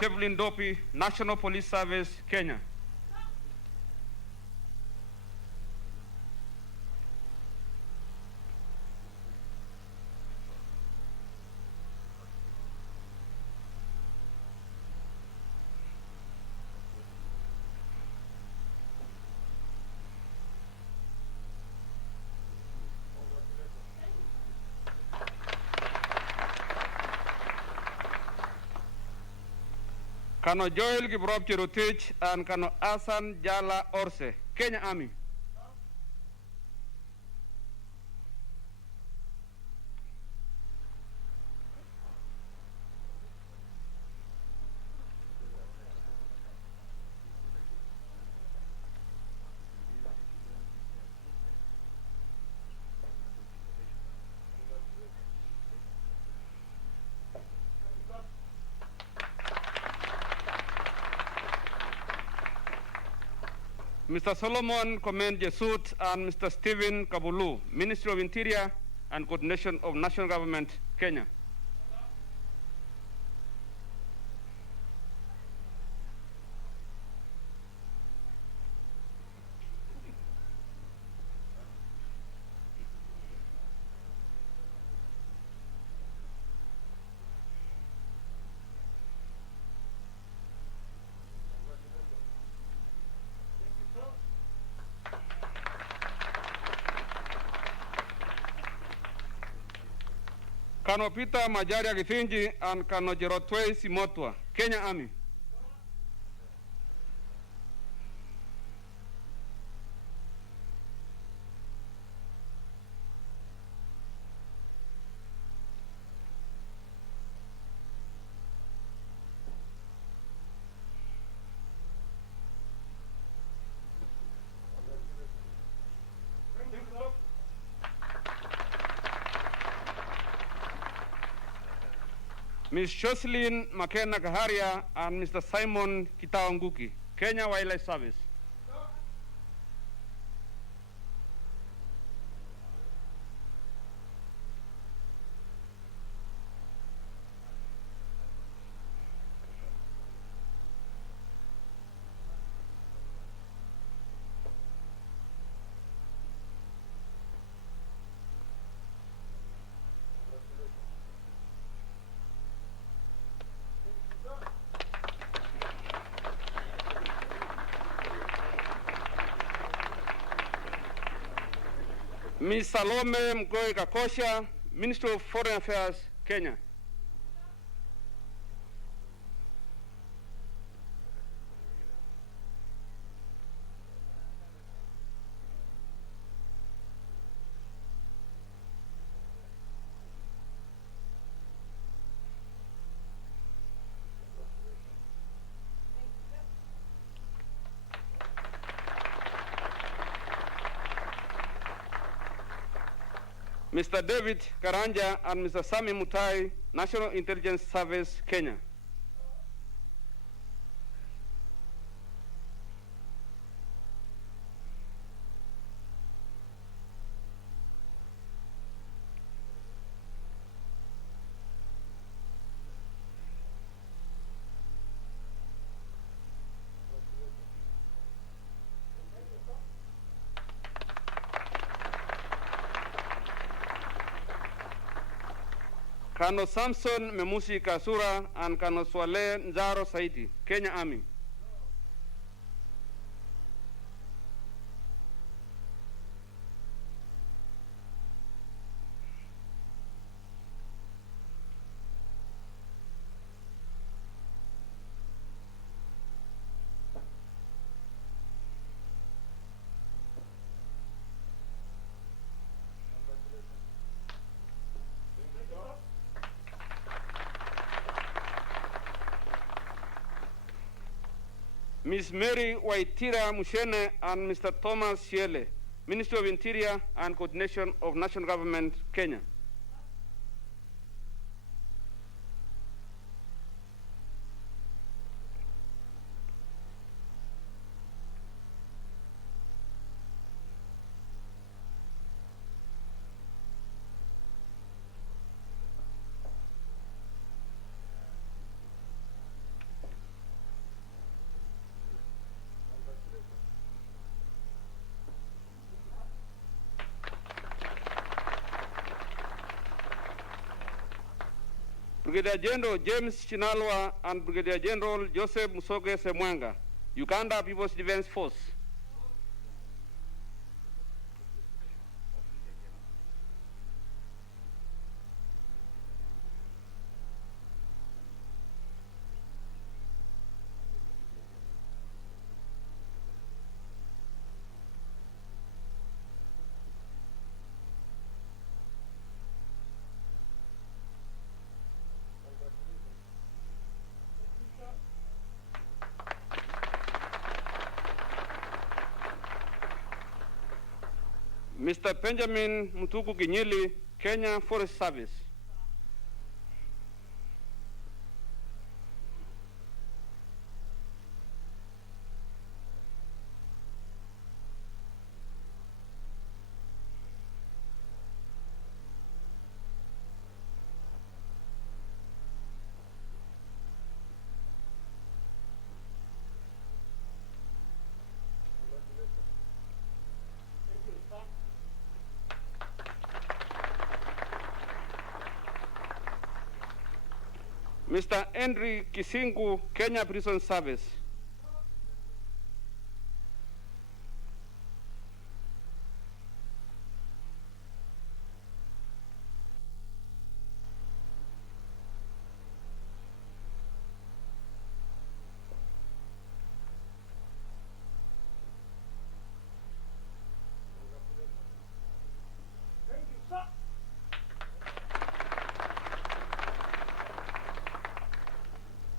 Kevlin Dopi, National Police Service, Kenya. Kano Joel Kiprop Cherotich and Kano Asan Jala Orse, Kenya Army. Mr. Solomon Komen Jesut and Mr. Stephen Kabulu, Ministry of Interior and Coordination of National Government, Kenya. Kano Peter Majaria Githinji and Kano Jerotwe Simotwa, Kenya Army. Ms. Jocelyn Makena Gaharia and Mr. Simon Kitawanguki, Kenya Wildlife Service. Ms. Salome Mgoe Kakosha, Minister of Foreign Affairs, Kenya. Mr. David Karanja and Mr. Sami Mutai, National Intelligence Service, Kenya. Kano Samson Memusi Kasura and Kano Swale Nzaro Saidi, Kenya Army. Ms. Mary Waitira Mushene and Mr. Thomas Shiele, Ministry of Interior and Coordination of National Government, Kenya. Brigadier General James Chinalwa and Brigadier General Joseph Musoge Semwanga, Uganda People's Defense Force. Mr. Benjamin Mutuku Ginyili, Kenya Forest Service. Mr. Henry Kisingu, Kenya Prison Service.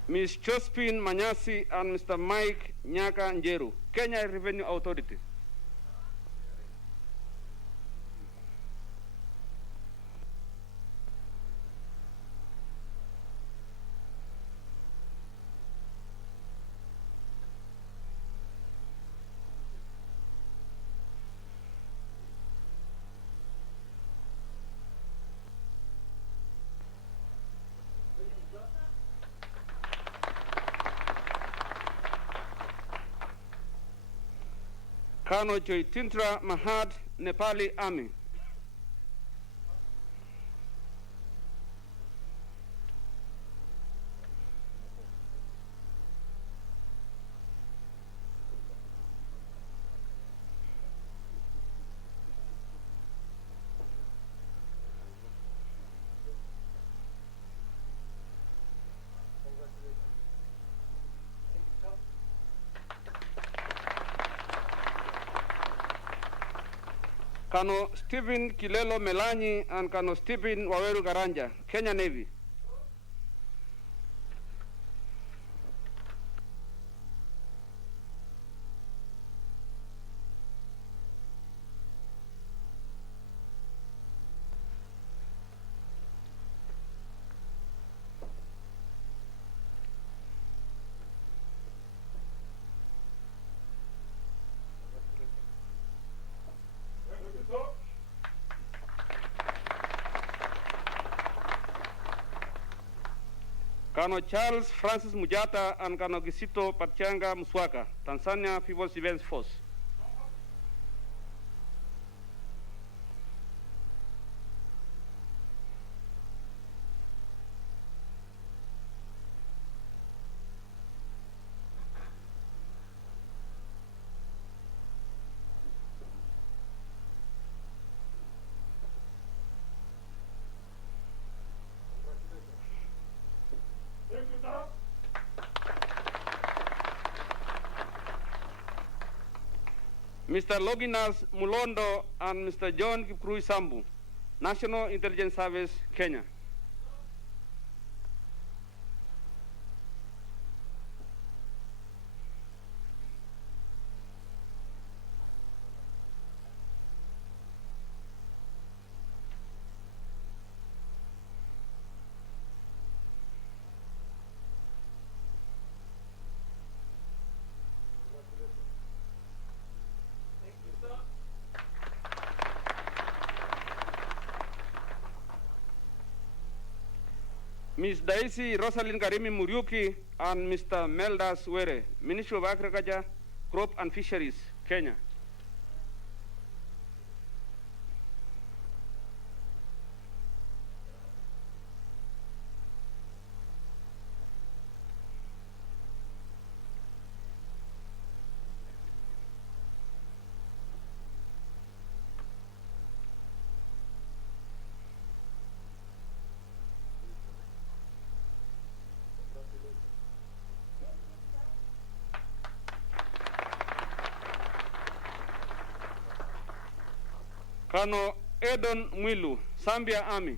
Ms. Josephine Manyasi and Mr. Mike Nyaka Njeru, Kenya Revenue Authority. Kano Choitintra Mahad, Nepali Army. Kano Stephen Kilelo Melanyi and Kano Stephen Waweru Garanja, Kenya Navy. Kano Charles Francis Mujata and Kano Gisito Pachanga Muswaka, Tanzania People's Defense Force. Mr. Loginas Mulondo and Mr. John Kipkrui Sambu, National Intelligence Service, Kenya. Ms. Daisy Rosalind Karimi Muriuki and Mr. Meldas Were, Ministry of Agriculture, Crop and Fisheries, Kenya. Colonel Edon Mwilu, Zambia Army.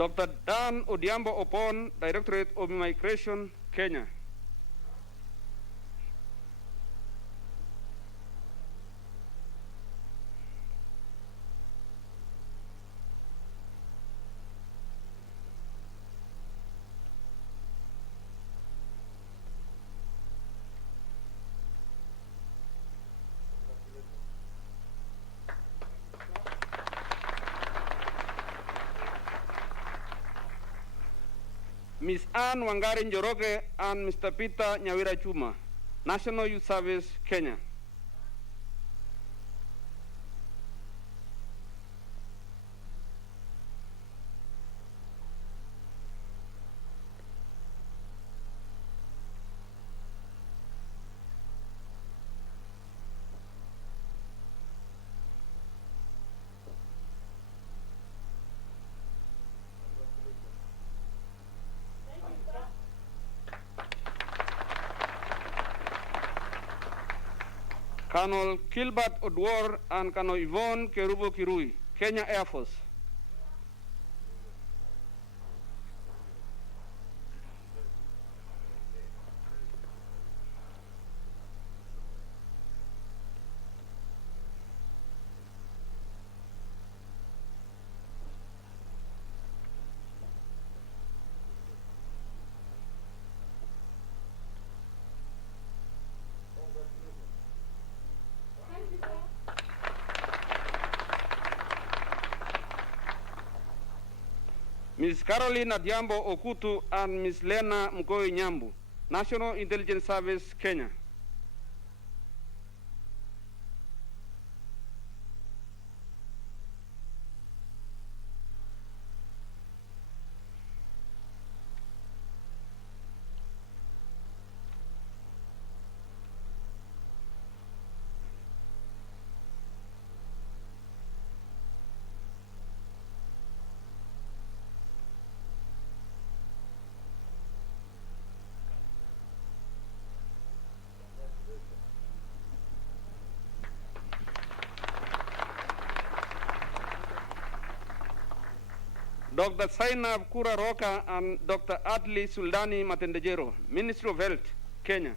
Dr. Dan Odiambo Opon, Directorate of Immigration, Kenya. Ms. Anne Wangari Njoroge and Mr. Peter Nyawira Chuma, National Youth Service, Kenya. Colonel Gilbert Odwor and Colonel Yvonne Kerubo Kirui, Kenya Air Force. Ms. Caroline Adiambo Okutu and Ms. Lena Mkoi Nyambu, National Intelligence Service, Kenya. Dr. Sainab Kura Roka and Dr. Adli Suldani Matendejero, Ministry of Health, Kenya.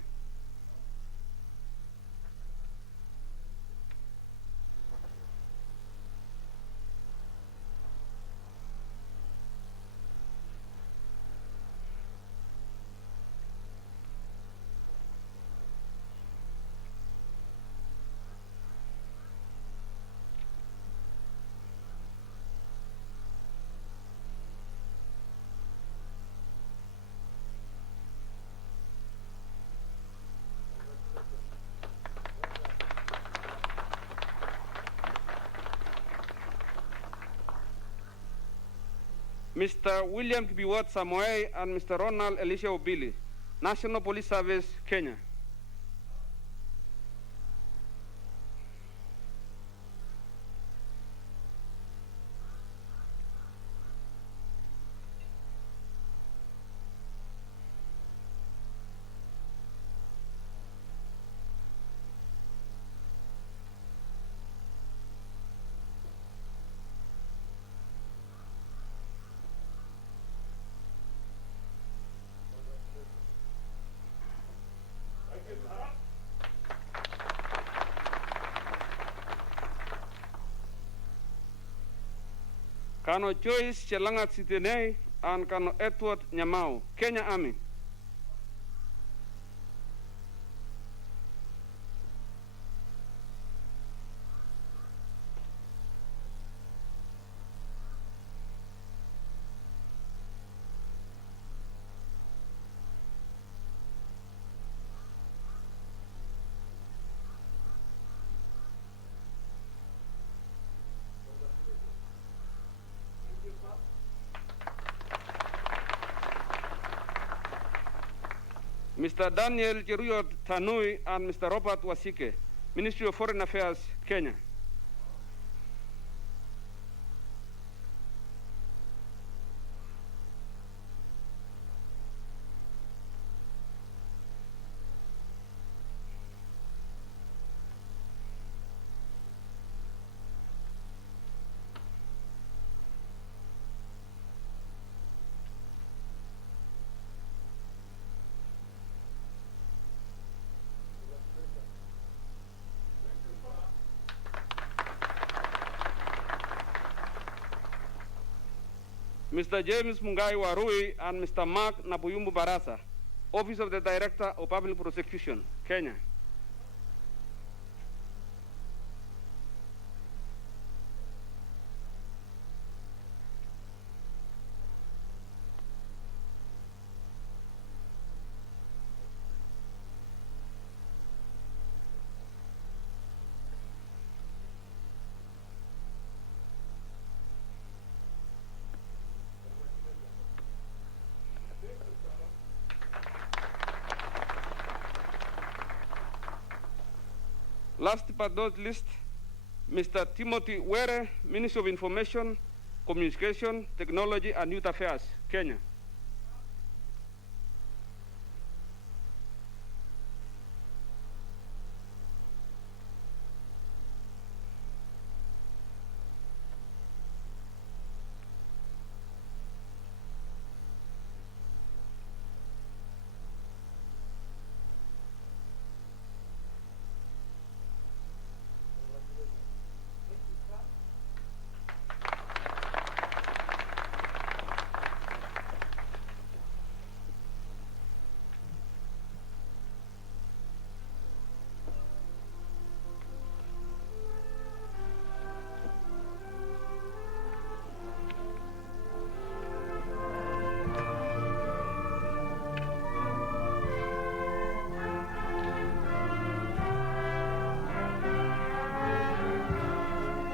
Mr. William Kibiwot Samoei and Mr. Ronald Elisha Obili, National Police Service, Kenya. Colonel Joyce Chelangat Sitenei and Colonel Edward Nyamau, Kenya Army. Mr. Daniel Jeruyot Tanui and Mr. Robert Wasike, Ministry of Foreign Affairs, Kenya. Mr. James Mungai Warui and Mr. Mark Nabuyumbu Barasa, Office of the Director of Public Prosecution, Kenya. Last but not least, Mr. Timothy Were, Minister of Information, Communication, Technology and Youth Affairs, Kenya.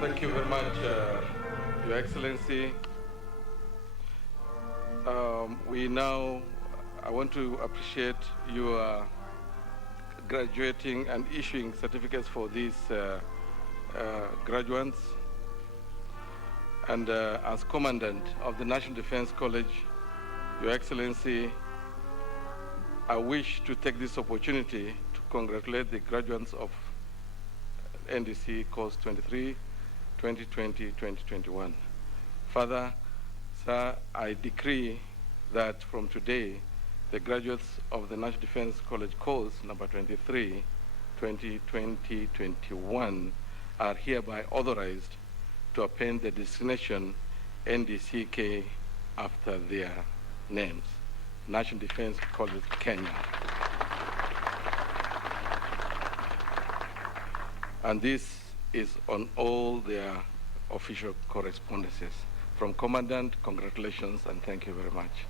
Thank you very much, Your Excellency. I want to appreciate your graduating and issuing certificates for these graduates. And as Commandant of the National Defense College, Your Excellency, I wish to take this opportunity to congratulate the graduates of NDC Course 23, 2020-2021. Further, sir, I decree that from today, the graduates of the National Defense College course number 23, 2020-21 are hereby authorized to append the designation NDCK after their names. National Defense College, Kenya. And this is on all their official correspondences. From Commandant, congratulations and thank you very much.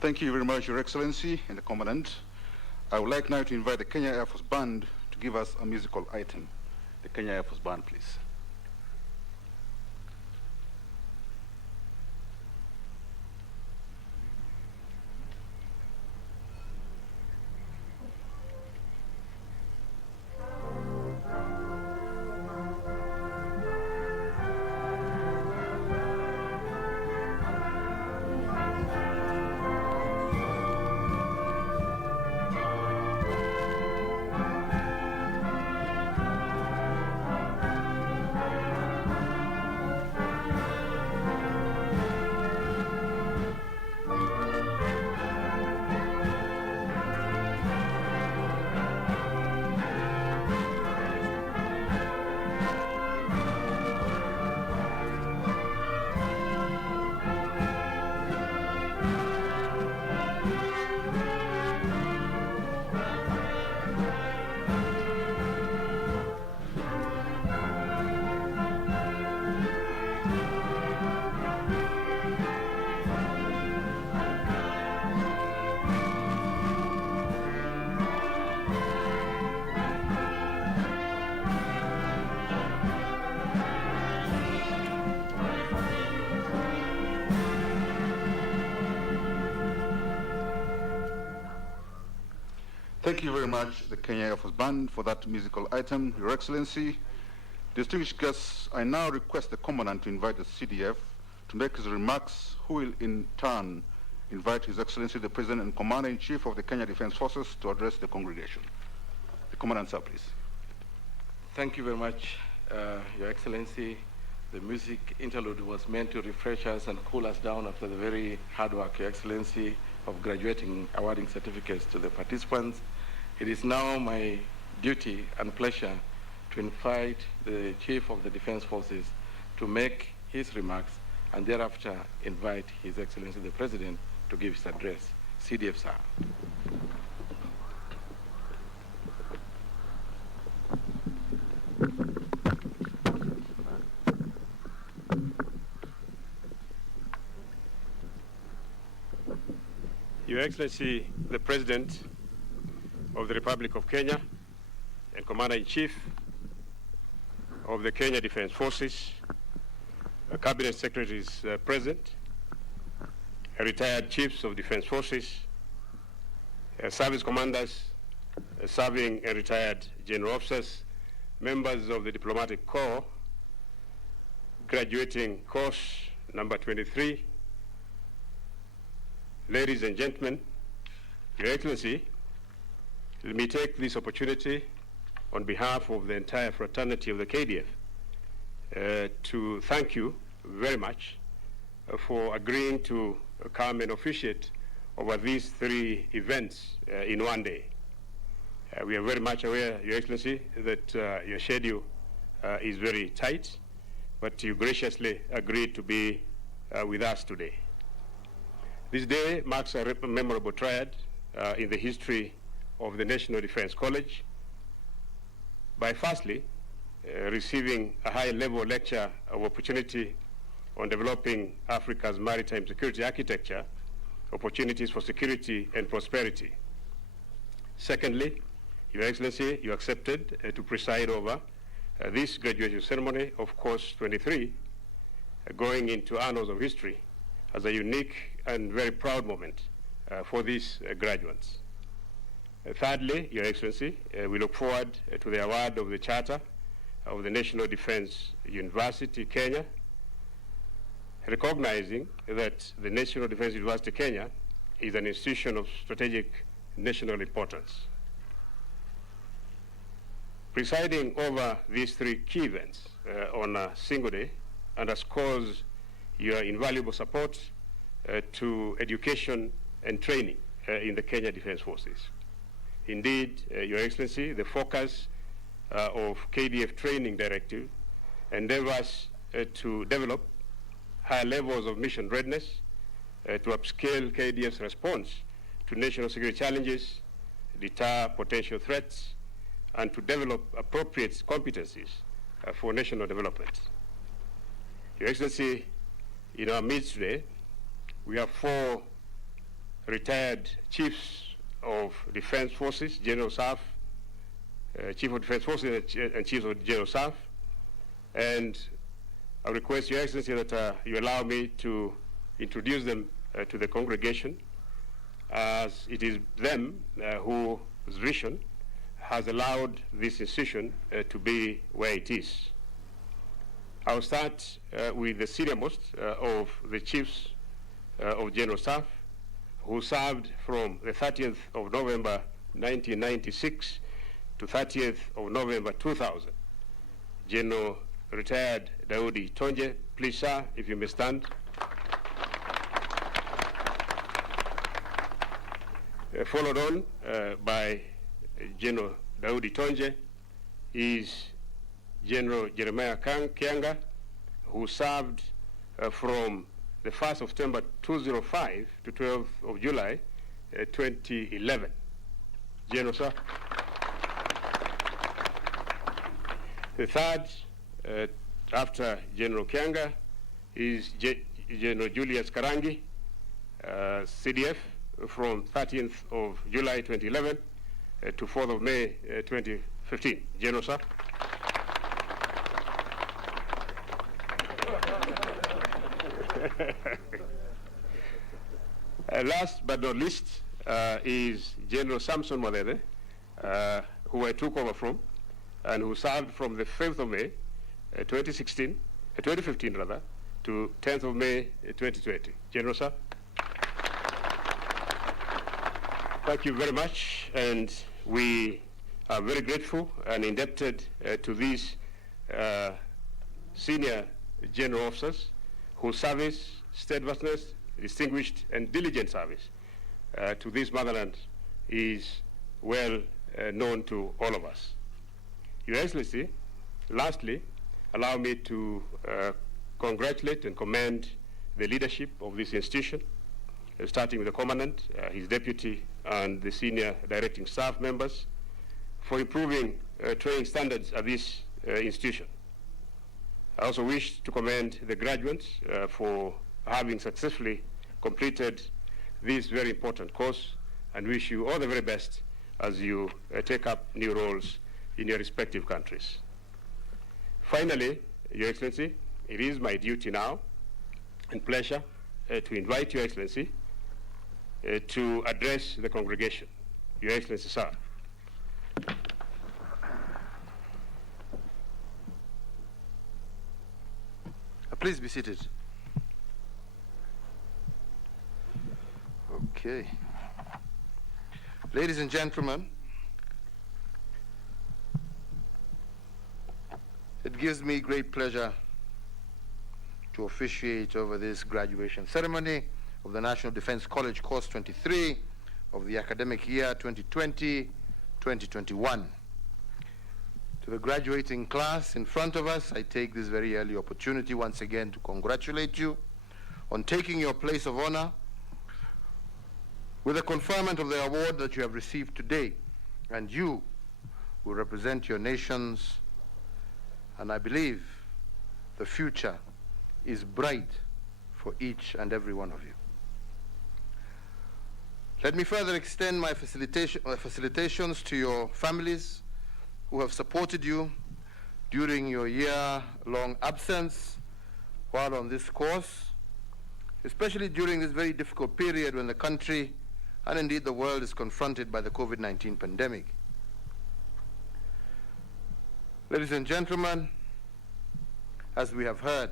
Thank you very much, Your Excellency and the Commandant. I would like now to invite the Kenya Air Force Band to give us a musical item. The Kenya Air Force Band, please. Thank you very much, the Kenya Air Force Band, for that musical item, Your Excellency. Distinguished guests, I now request the Commandant to invite the CDF to make his remarks, who will in turn invite His Excellency the President and Commander-in-Chief of the Kenya Defense Forces to address the congregation. The Commandant, sir, please. Thank you very much, Your Excellency. The music interlude was meant to refresh us and cool us down after the very hard work, Your Excellency, of graduating, awarding certificates to the participants. It is now my duty and pleasure to invite the Chief of the Defense Forces to make his remarks and thereafter invite His Excellency the President to give his address. CDF, sir. Your Excellency, the President of the Republic of Kenya and Commander-in-Chief of the Kenya Defense Forces, Cabinet Secretaries present, retired Chiefs of Defense Forces, service commanders, serving and retired general officers, members of the Diplomatic Corps, graduating course number 23, ladies and gentlemen, Your Excellency, let me take this opportunity on behalf of the entire fraternity of the KDF to thank you very much for agreeing to come and officiate over these 3 events in one day. We are very much aware, Your Excellency, that your schedule is very tight, but you graciously agreed to be with us today. This day marks a memorable triad in the history of the National Defense College by firstly receiving a high-level lecture of opportunity on developing Africa's maritime security architecture, opportunities for security and prosperity. Secondly, Your Excellency, you accepted to preside over this graduation ceremony of Course 23, going into annals of history as a unique and very proud moment for these graduates. Thirdly, Your Excellency, we look forward to the award of the Charter of the National Defense University, Kenya, recognizing that the National Defense University, Kenya, is an institution of strategic national importance. Presiding over these 3 key events on a single day underscores your invaluable support to education and training in the Kenya Defense Forces. Indeed, Your Excellency, the focus of KDF Training Directive endeavors to develop higher levels of mission readiness, to upscale KDF's response to national security challenges, deter potential threats, and to develop appropriate competencies for national development. Your Excellency, in our midst today, we have 4 retired chiefs of defense forces, General Staff, Chief of Defense Forces and Chiefs of General Staff, and I request Your Excellency that you allow me to introduce them to the congregation, as it is them whose vision has allowed this institution to be where it is. I'll start with the senior-most of the Chiefs of General Staff, who served from the 30th of November 1996 to 30th of November 2000. General Retired Daudi Tonje, please sir, if you may stand. Followed on by General Daudi Tonje is General Jeremiah Kianga, who served from the 1st of September 2005 to 12th of July 2011. General, sir. The third, after General Kianga, is General Julius Karangi, CDF, from 13th of July 2011 to 4th of May 2015. General, sir. Last but not least is General Samson Mwadede, who I took over from, and who served from the 5th of May 2015 to 10th of May 2020. General, sir. Thank you very much, and we are very grateful and indebted to these senior general officers whose service, steadfastness, distinguished and diligent service to this motherland is well known to all of us. Your Excellency, lastly, allow me to congratulate and commend the leadership of this institution, starting with the Commandant, his deputy, and the senior directing staff members for improving training standards at this institution. I also wish to commend the graduates for having successfully completed this very important course, and wish you all the very best as you take up new roles in your respective countries. Finally, Your Excellency, it is my duty now and pleasure to invite Your Excellency to address the congregation. Your Excellency, sir. Please be seated. Okay. Ladies and gentlemen, it gives me great pleasure to officiate over this graduation ceremony of the National Defense College Course 23 of the academic year 2020-2021. To the graduating class in front of us, I take this very early opportunity once again to congratulate you on taking your place of honor with the conferment of the award that you have received today. And you will represent your nations, and I believe the future is bright for each and every one of you. Let me further extend my felicitations to your families who have supported you during your year-long absence while on this course, especially during this very difficult period when the country and indeed the world is confronted by the COVID-19 pandemic. Ladies and gentlemen, as we have heard,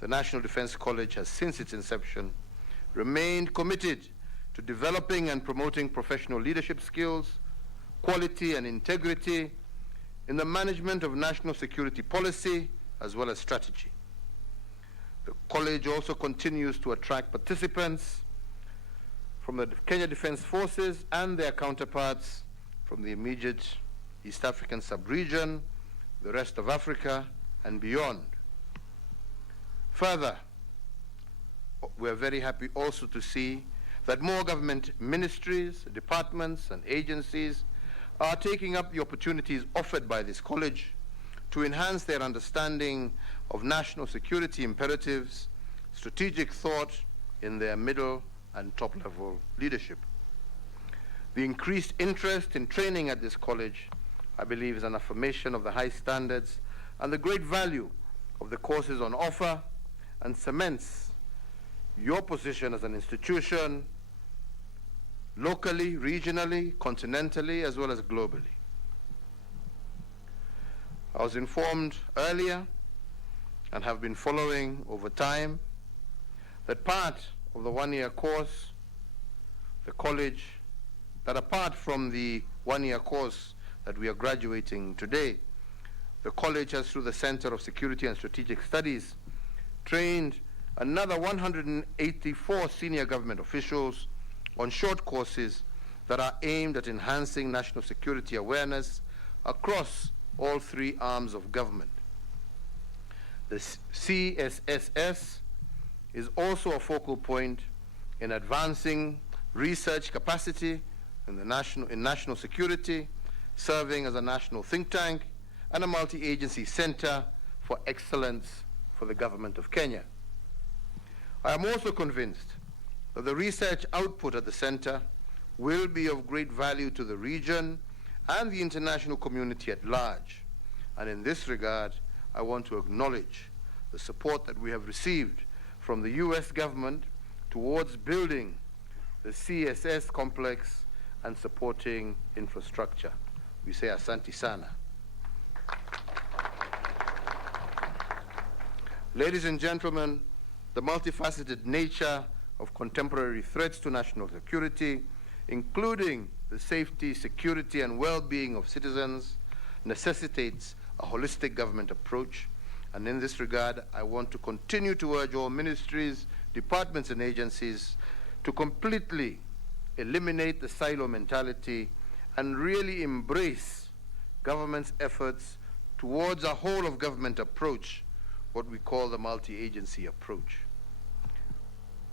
the National Defense College has since its inception remained committed to developing and promoting professional leadership skills, quality and integrity in the management of national security policy as well as strategy. The college also continues to attract participants from the Kenya Defense Forces and their counterparts from the immediate East African sub-region, the rest of Africa, and beyond. Further, we are very happy also to see that more government ministries, departments, and agencies are taking up the opportunities offered by this college to enhance their understanding of national security imperatives, strategic thought in their middle and top-level leadership. The increased interest in training at this college, I believe, is an affirmation of the high standards and the great value of the courses on offer, and cements your position as an institution locally, regionally, continentally, as well as globally. I was informed earlier and have been following over time that part of the one-year course, the college, that apart from the one-year course that we are graduating today, the college has, through the Center of Security and Strategic Studies, trained another 184 senior government officials on short courses that are aimed at enhancing national security awareness across all three arms of government. The CSSS is also a focal point in advancing research capacity in national security, serving as a national think tank and a multi-agency center for excellence for the government of Kenya. I am also convinced that the research output at the center will be of great value to the region and the international community at large. And in this regard, I want to acknowledge the support that we have received from the US government towards building the CSS complex and supporting infrastructure. We say asante sana. Ladies and gentlemen, the multifaceted nature of contemporary threats to national security, including the safety, security, and well-being of citizens, necessitates a holistic government approach. And in this regard, I want to continue to urge all ministries, departments, and agencies to completely eliminate the silo mentality and really embrace government's efforts towards a whole-of-government approach, what we call the multi-agency approach.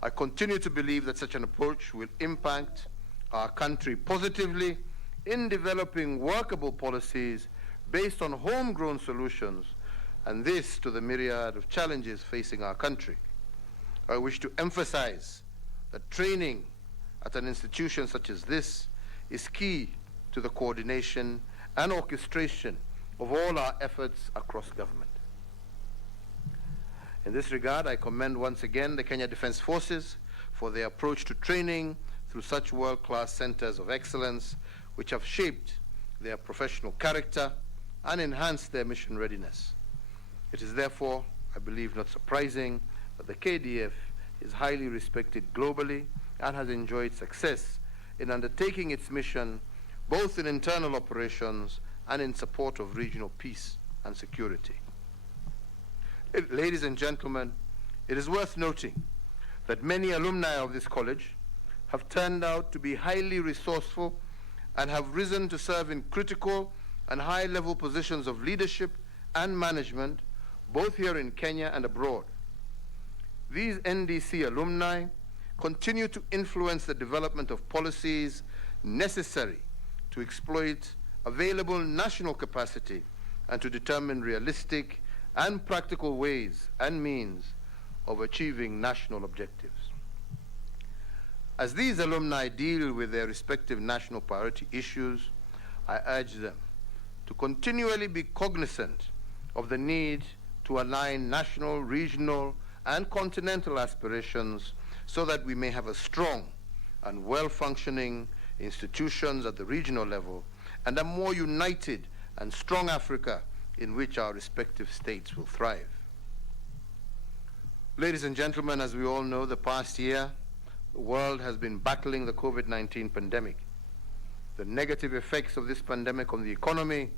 I continue to believe that such an approach will impact our country positively in developing workable policies based on homegrown solutions, and this to the myriad of challenges facing our country. I wish to emphasize that training at an institution such as this is key to the coordination and orchestration of all our efforts across government. In this regard, I commend once again the Kenya Defense Forces for their approach to training through such world-class centers of excellence, which have shaped their professional character and enhanced their mission readiness. It is therefore, I believe, not surprising that the KDF is highly respected globally and has enjoyed success in undertaking its mission both in internal operations and in support of regional peace and security. Ladies and gentlemen, it is worth noting that many alumni of this college have turned out to be highly resourceful and have risen to serve in critical and high-level positions of leadership and management, both here in Kenya and abroad. These NDC alumni continue to influence the development of policies necessary to exploit available national capacity and to determine realistic and practical ways and means of achieving national objectives. As these alumni deal with their respective national priority issues, I urge them to continually be cognizant of the need to align national, regional, and continental aspirations so that we may have a strong and well-functioning institutions at the regional level and a more united and strong Africa in which our respective states will thrive. Ladies and gentlemen, as we all know, the past year, the world has been battling the COVID-19 pandemic. The negative effects of this pandemic on the economy,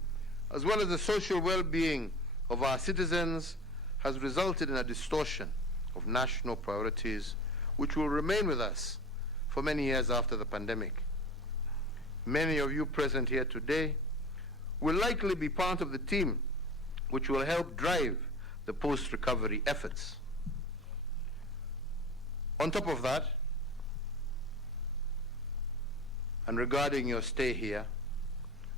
as well as the social well-being of our citizens, has resulted in a distortion of national priorities, which will remain with us for many years after the pandemic. Many of you present here today will likely be part of the team which will help drive the post-recovery efforts. On top of that, and regarding your stay here,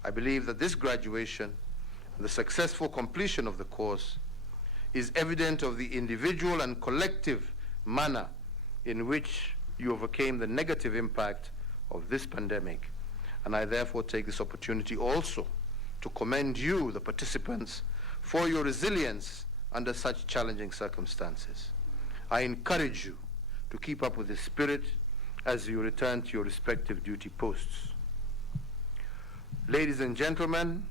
I believe that this graduation and the successful completion of the course is evident of the individual and collective manner in which you overcame the negative impact of this pandemic. And I therefore take this opportunity also to commend you, the participants, for your resilience under such challenging circumstances. I encourage you to keep up with this spirit as you return to your respective duty posts. Ladies and gentlemen,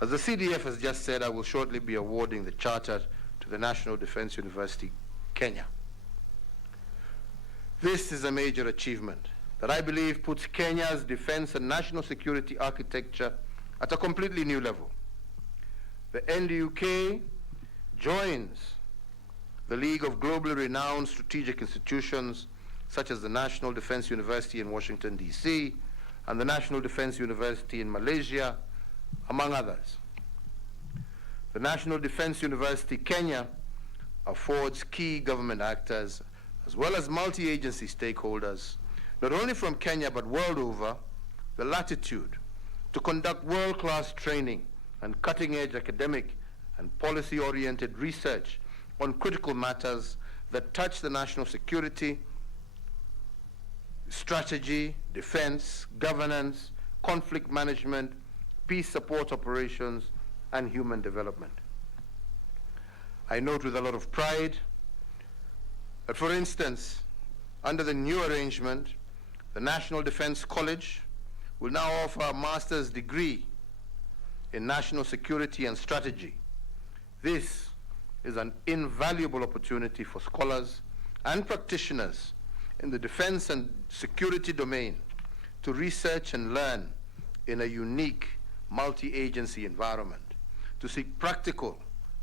as the CDF has just said, I will shortly be awarding the charter to the National Defense University, Kenya. This is a major achievement that I believe puts Kenya's defense and national security architecture at a completely new level. The NDUK joins the League of globally renowned strategic institutions such as the National Defense University in Washington, D.C., and the National Defense University in Malaysia, among others. The National Defense University Kenya affords key government actors as well as multi-agency stakeholders, not only from Kenya but world over, the latitude to conduct world-class training and cutting-edge academic and policy-oriented research on critical matters that touch the national security, strategy, defense, governance, conflict management, peace support operations, and human development. I note with a lot of pride that, for instance, under the new arrangement, the National Defense College will now offer a master's degree in national security and strategy. This is an invaluable opportunity for scholars and practitioners in the defense and security domain to research and learn in a unique multi-agency environment, to seek practical,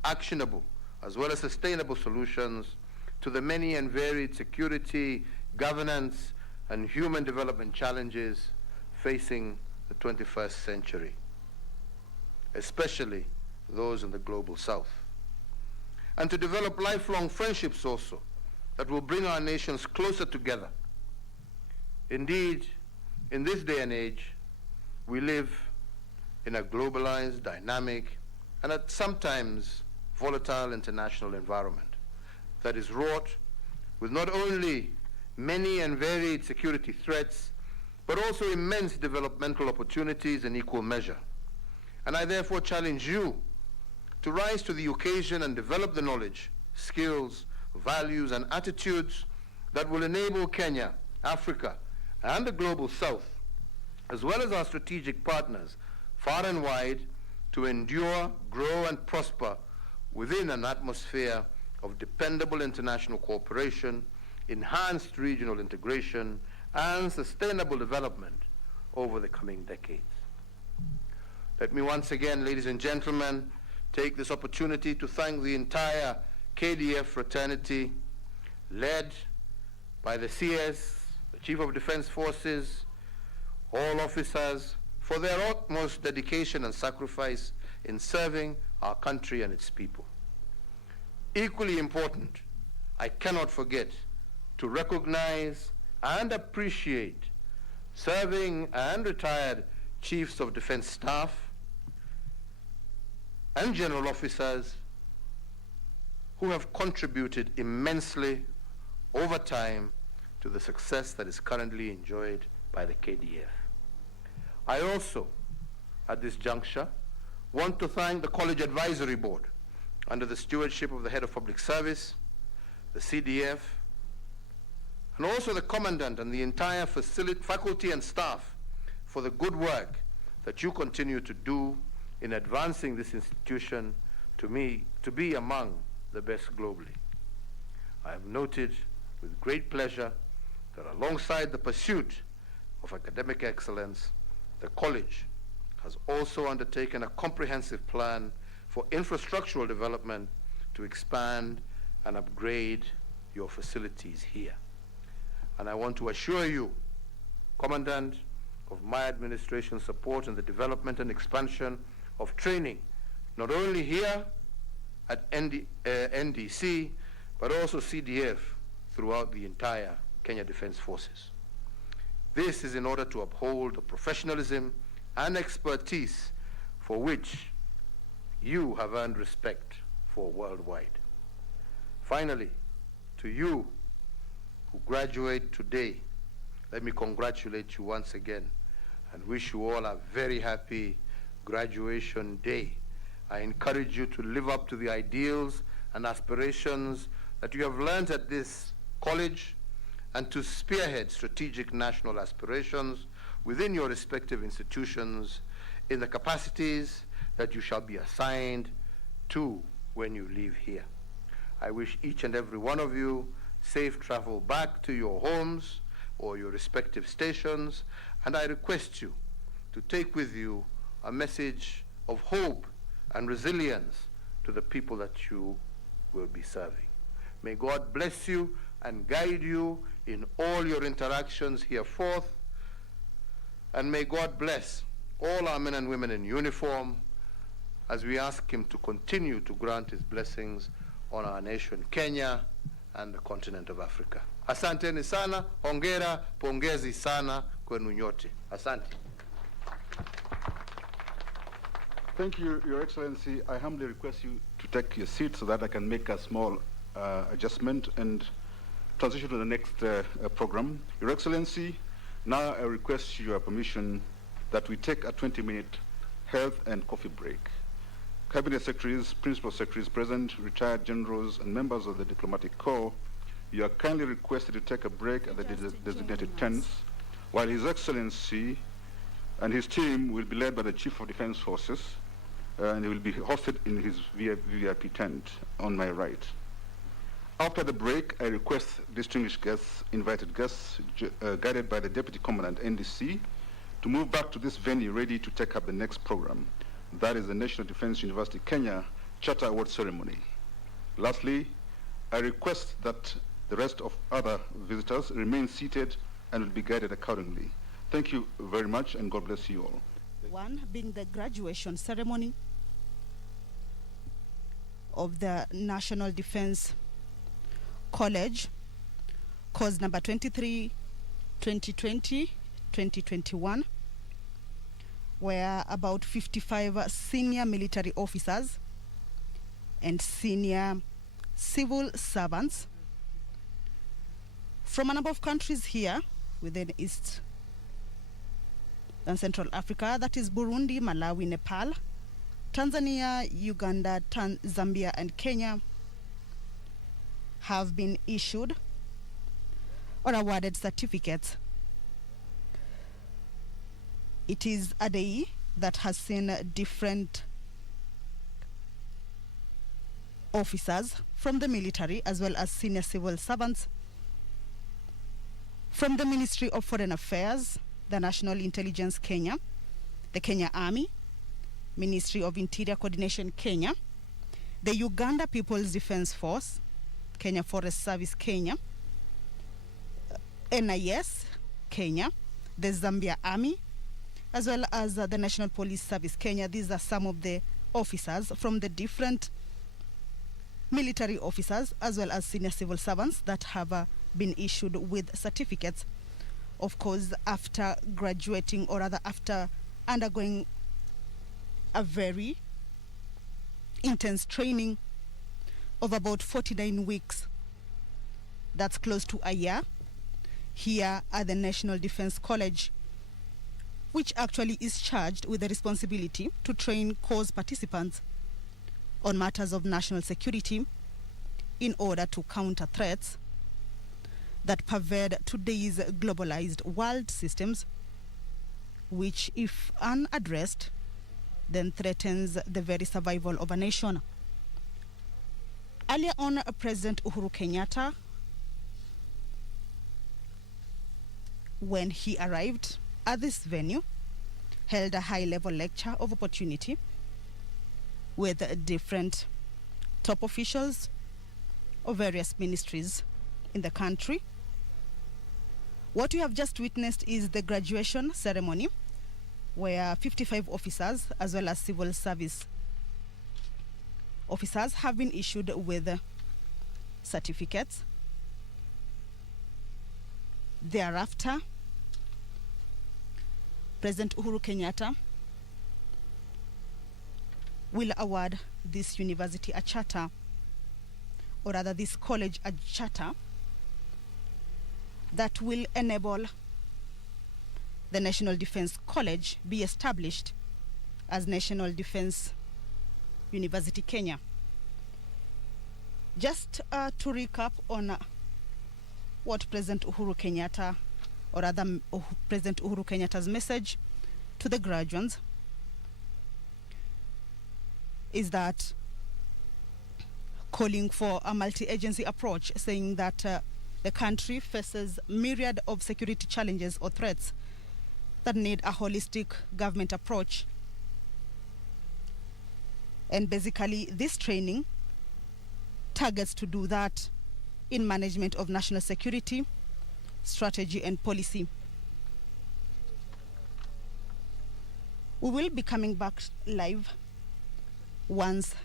actionable, as well as sustainable solutions to the many and varied security, governance, and human development challenges facing the 21st century, especially those in the global south. And to develop lifelong friendships also that will bring our nations closer together. Indeed, in this day and age, we live in a globalized, dynamic, and at sometimes volatile international environment that is wrought with not only many and varied security threats, but also immense developmental opportunities in equal measure. And I therefore challenge you to rise to the occasion and develop the knowledge, skills, values, and attitudes that will enable Kenya, Africa, and the global south, as well as our strategic partners far and wide, to endure, grow, and prosper within an atmosphere of dependable international cooperation, enhanced regional integration, and sustainable development over the coming decades. Let me once again, ladies and gentlemen, take this opportunity to thank the entire KDF fraternity, led by the CS, the Chief of Defense Forces, all officers, for their utmost dedication and sacrifice in serving our country and its people. Equally important, I cannot forget to recognize and appreciate serving and retired Chiefs of Defense Staff and general officers who have contributed immensely over time to the success that is currently enjoyed by the KDF. I also, at this juncture, want to thank the College Advisory Board under the stewardship of the Head of Public Service, the CDF, and also the Commandant and the entire faculty and staff for the good work that you continue to do in advancing this institution to be among the best globally. I have noted with great pleasure that alongside the pursuit of academic excellence, the college has also undertaken a comprehensive plan for infrastructural development to expand and upgrade your facilities here. And I want to assure you, Commandant, of my administration's support in the development and expansion of training, not only here at NDC, but also CDF throughout the entire Kenya Defense Forces. This is in order to uphold the professionalism and expertise for which you have earned respect for worldwide. Finally, to you who graduate today, let me congratulate you once again and wish you all a very happy graduation day. I encourage you to live up to the ideals and aspirations that you have learned at this college and to spearhead strategic national aspirations within your respective institutions in the capacities that you shall be assigned to when you leave here. I wish each and every one of you safe travel back to your homes or your respective stations, and I request you to take with you a message of hope and resilience to the people that you will be serving. May God bless you and guide you in all your interactions hereforth, and may God bless all our men and women in uniform as we ask him to continue to grant his blessings on our nation, Kenya, and the continent of Africa. Asanteni sana, hongera, pongezi sana kwenu nyote. Asante. Thank you, Your Excellency. I humbly request you to take your seat so that I can make a small adjustment and transition to the next program. Your Excellency, now I request your permission that we take a 20-minute health and coffee break. Cabinet Secretaries, Principal Secretaries present, retired generals, and members of the Diplomatic Corps, you are kindly requested to take a break at the designated tents while His Excellency and his team will be led by the Chief of Defense Forces, and he will be hosted in his VIP tent on my right. After the break, I request distinguished guests, invited guests, guided by the Deputy Commandant NDC, to move back to this venue ready to take up the next program. That is the National Defense University Kenya Charter Award Ceremony. Lastly, I request that the rest of other visitors remain seated and will be guided accordingly. Thank you very much, and God bless you all. One being the graduation ceremony of the National Defense College, course number 23, 2020-2021, where about 55 senior military officers and senior civil servants from a number of countries here within East and Central Africa, that is Burundi, Malawi, Nepal, Tanzania, Uganda, Zambia, and Kenya, have been issued or awarded certificates. It is a day that has seen different officers from the military as well as senior civil servants from the Ministry of Foreign Affairs, the National Intelligence Kenya, the Kenya Army, Ministry of Interior Coordination Kenya, the Uganda People's Defense Force, Kenya Forest Service Kenya, NIS Kenya, the Zambia Army, as well as the National Police Service Kenya. These are some of the officers from the different military officers as well as senior civil servants that have been issued with certificates, of course, after graduating, or rather after undergoing a very intense training of about 49 weeks. That's close to a year here at the National Defense College, which actually is charged with the responsibility to train course participants on matters of national security in order to counter threats that pervade today's globalized world systems, which, if unaddressed, then threatens the very survival of a nation. Earlier on, President Uhuru Kenyatta, when he arrived at this venue, held a high-level lecture of opportunity with different top officials of various ministries in the country. What we have just witnessed is the graduation ceremony, where 55 officers as well as civil service officers have been issued with certificates. Thereafter, President Uhuru Kenyatta will award this university a charter, or rather this college a charter, that will enable the National Defense College be established as National Defense University Kenya. Just to recap on what President Uhuru Kenyatta, or rather President Uhuru Kenyatta's message to the graduates is that calling for a multi-agency approach, saying that the country faces myriad of security challenges or threats that need a holistic government approach. And basically, this training targets to do that in management of national security, strategy, and policy. We will be coming back live once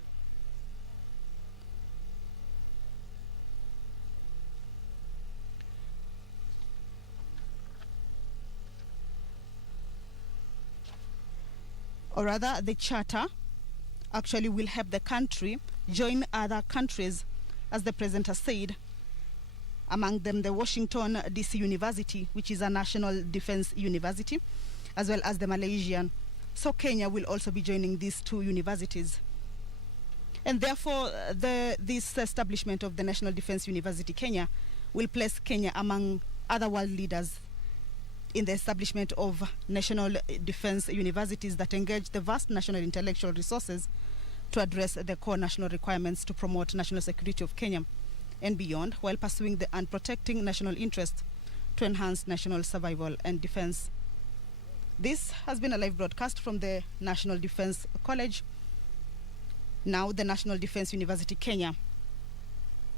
or rather the charter actually will help the country join other countries, as the president has said, among them the Washington DC University, which is a national defense university, as well as the Malaysian. So Kenya will also be joining these two universities. And therefore, this establishment of the National Defense University Kenya will place Kenya among other world leaders in the establishment of national defense universities that engage the vast national intellectual resources to address the core national requirements to promote national security of Kenya and beyond, while pursuing and protecting national interest to enhance national survival and defense. This has been a live broadcast from the National Defense College, now the National Defense University Kenya,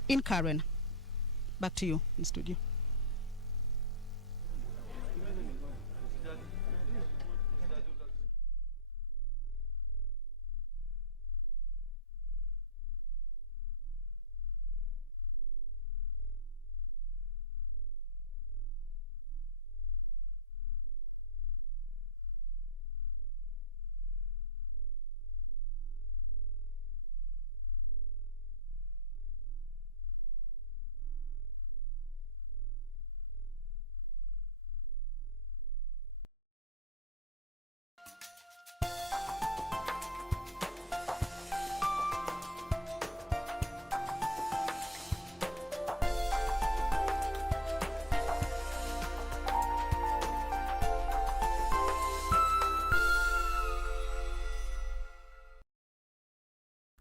in Karen. Back to you in studio.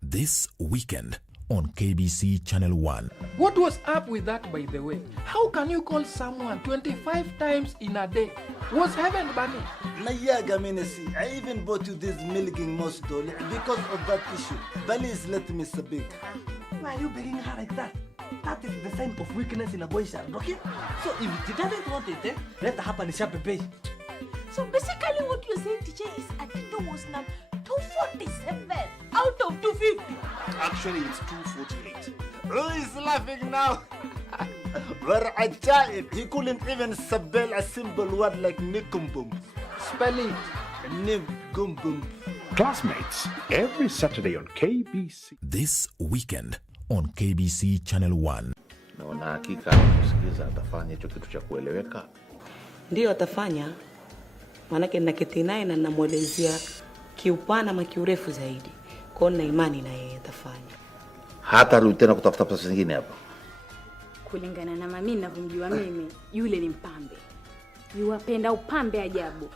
This weekend on KBC Channel 1. What was up with that, by the way? How can you call someone 25 times in a day? Was heaven burning? Nayaga Minesi, I even bought you this milking mouse doll because of that issue. Please let me speak. Why are you begging her like that? That is the sign of weakness in a boy's child, okay? So if she doesn't want it, let her happen in sharp pay. So basically what you're saying, teacher, is Atito was now 247 out of 250. Actually, it's 248. Who is laughing now? Where Ajaib, he couldn't even spell a simple word like Nikumbum. Spell it. Nikumbum. Classmates, every Saturday on KBC. This weekend on KBC Channel 1. Naona hakika kusikiza atafanya hicho kitu cha kueleweka. Ndio atafanya. Manake naketi naye na namwelezea kiupana ama kiurefu zaidi. Kwa na imani na yeye atafanya. Hata rudi tena kutafuta pesa zingine hapa. Kulingana na mami ninavyomjua mimi, yule ni mpambe. Yuwapenda upambe ajabu.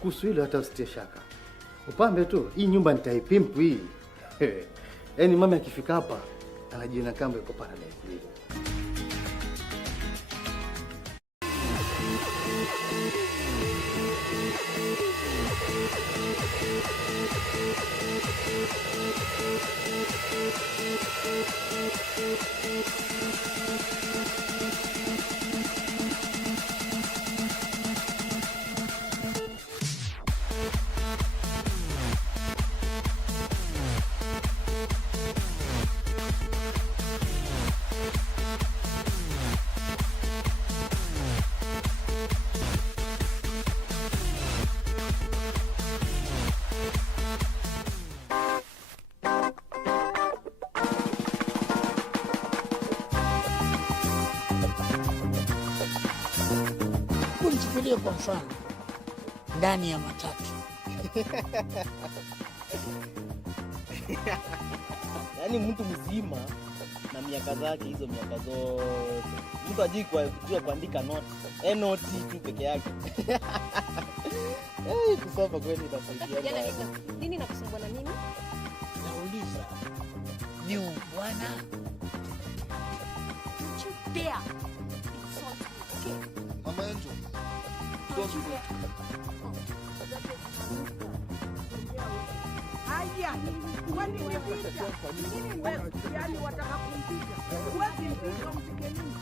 Kuhusu hilo hata usitie shaka. Upambe tu, hii nyumba nitaipimpu hii. Yaani mama akifika hapa anajiona kama yuko paradise. Nichukulie kwa mfano ndani ya matatu. Yaani mtu mzima na miaka zake hizo miaka zote. Mtu ajui kujua kuandika note. Note tu peke yake. Kusoma kweli itasaidia. Nini nakusumbua na mimi? Nauliza. Ni bwana. Chupea. Okay. Mama Enjo. Haya, kwani ni vita? Nini wewe? Yaani wataka kumpiga. Huwezi mpiga mpige nini?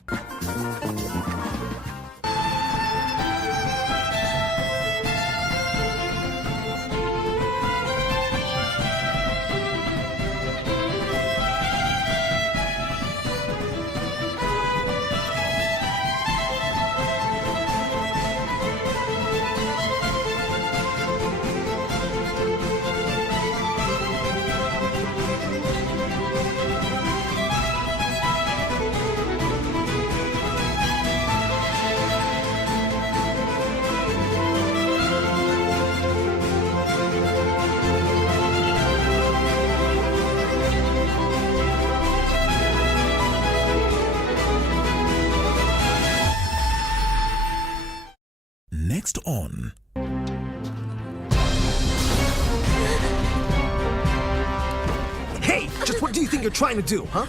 think you're trying to do, huh?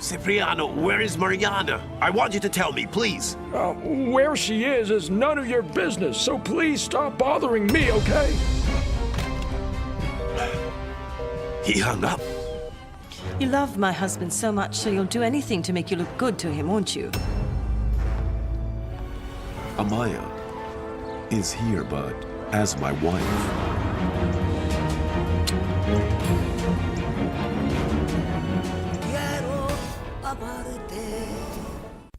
Cipriano, where is Mariana? I want you to tell me, please. Where she is none of your business, so please stop bothering me, okay? He hung up. You love my husband so much, so you'll do anything to make you look good to him, won't you? Amaya is here, but as my wife.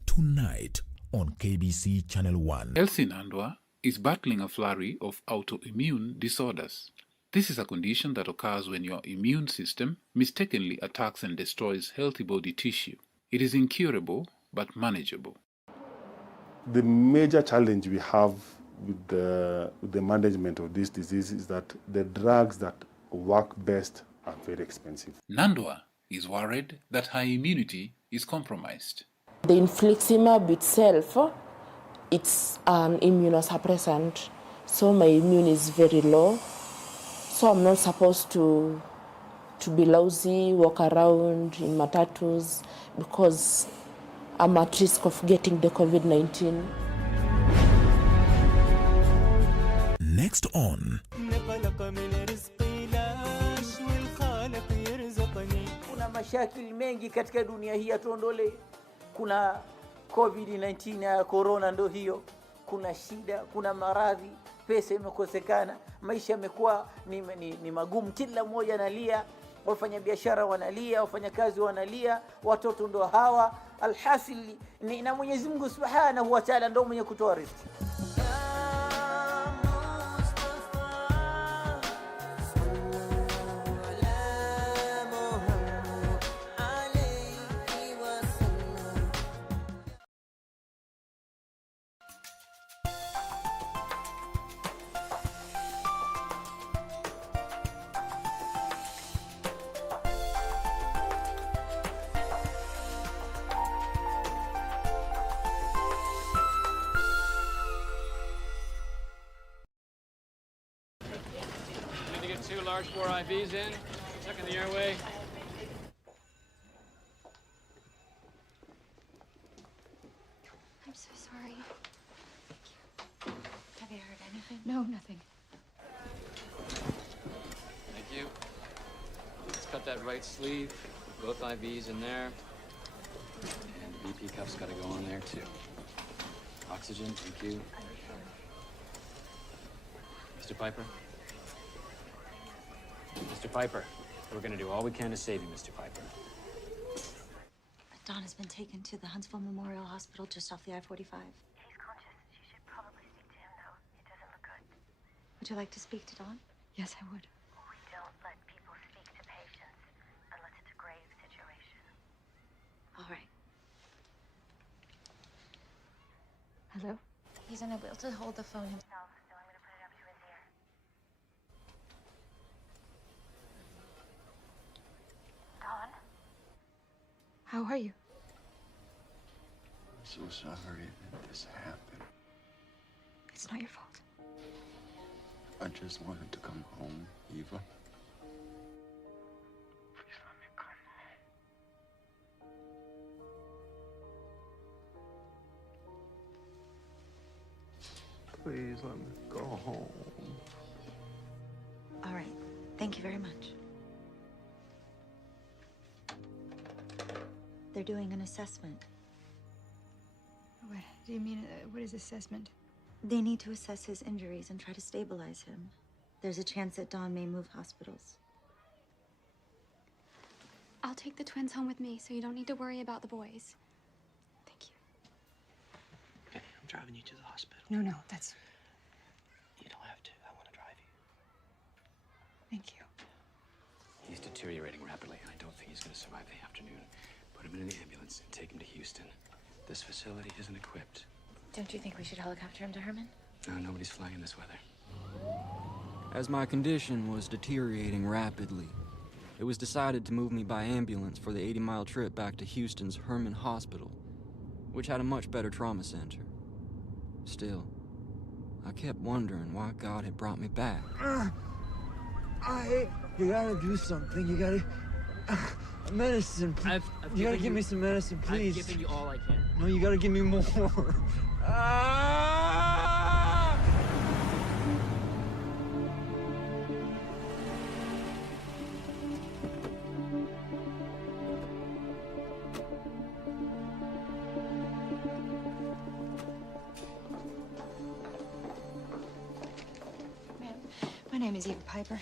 Tonight on KBC Channel 1. Elsie Nandwa is battling a flurry of autoimmune disorders. This is a condition that occurs when your immune system mistakenly attacks and destroys healthy body tissue. It is incurable but manageable. The major challenge we have with the management of this disease is that the drugs that work best are very expensive. Nandwa is worried that her immunity is compromised. The infliximab itself, it's an immunosuppressant, so my immune is very low. So I'm not supposed to be lousy, walk around in matatus, because I'm at risk of getting the COVID-19. Next on. Kuna mashakili mengi katika dunia hii, atuondole. Kuna COVID-19 ya corona, ndo hiyo. Kuna shida, kuna maradhi, pesa imekosekana, maisha yamekuwa ni magumu, kila mmoja analia, wafanya biashara wanalia, wafanya kazi wanalia, watoto ndo hawa. Alhasil ni na Mwenyezi Mungu Subhanahu wa Ta'ala ndo mwenye kutoa riziki. Two large bore IVs in, checking the airway. I'm so sorry. Have you heard anything? No, nothing. Thank you. Let's cut that right sleeve. Both IVs in there. And the BP cuff's got to go on there too. Oxygen, thank you. Mr. Piper? Mr. Piper, we're going to do all we can to save you, Mr. Piper. Don has been taken to the Huntsville Memorial Hospital just off the I-45. He's conscious. You should probably speak to him, though. It doesn't look good. Would you like to speak to Don? Yes, I would. We don't let people speak to patients unless it's a grave situation. All right. Hello? He's unable to hold the phone himself, so I'm going to put it up to his ear. Don? How are you? I'm so sorry that this happened. It's not your fault. I just wanted to come home, Eva. Please let me go home. All right. Thank you very much. They're doing an assessment. What do you mean? What is assessment? They need to assess his injuries and try to stabilize him. There's a chance that Don may move hospitals. I'll take the twins home with me, so you don't need to worry about the boys. Okay, I'm driving you to the hospital. No, that's... You don't have to. I want to drive you. Thank you. He's deteriorating rapidly. I don't think he's going to survive the afternoon. Put him in an ambulance and take him to Houston. This facility isn't equipped. Don't you think we should helicopter him to Herman? No, nobody's flying in this weather. As my condition was deteriorating rapidly, it was decided to move me by ambulance for the 80-mile trip back to Houston's Herman Hospital, which had a much better trauma center. Still, I kept wondering why God had brought me back. You gotta do something. You gotta... Medicine. You gotta give me some medicine, please. I've given you all I can. No, you gotta give me more. My name is Eva Piper.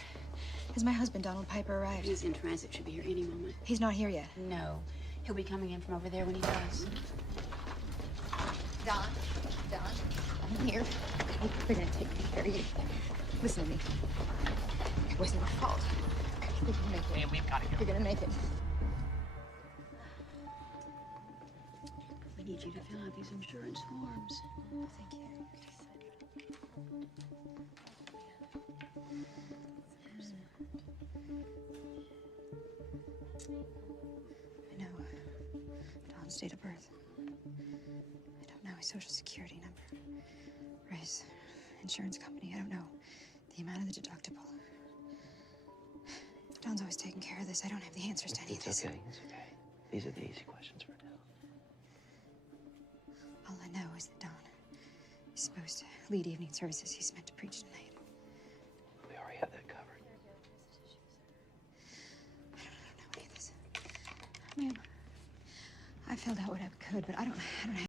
Has my husband, Donald Piper, arrived? He's in transit. Should be here any moment. He's not here yet. No. He'll be coming in from over there when he does. Don, I'm here. We're gonna take care of you. Listen to me. It wasn't your fault. You're gonna make it. We've got to go. You're gonna make it. We need you to fill out these insurance forms. Thank you. I know Don's date of birth. I don't know his social security number. Or his insurance company. I don't know the amount of the deductible. Don's always taking care of this. I don't have the answers to any of this. It's okay. These are the easy questions for now. All I know is that Don is supposed to lead evening services. He's meant to preach tonight. We already have that covered. I don't know any of this. I mean, I filled out what I could, but I don't have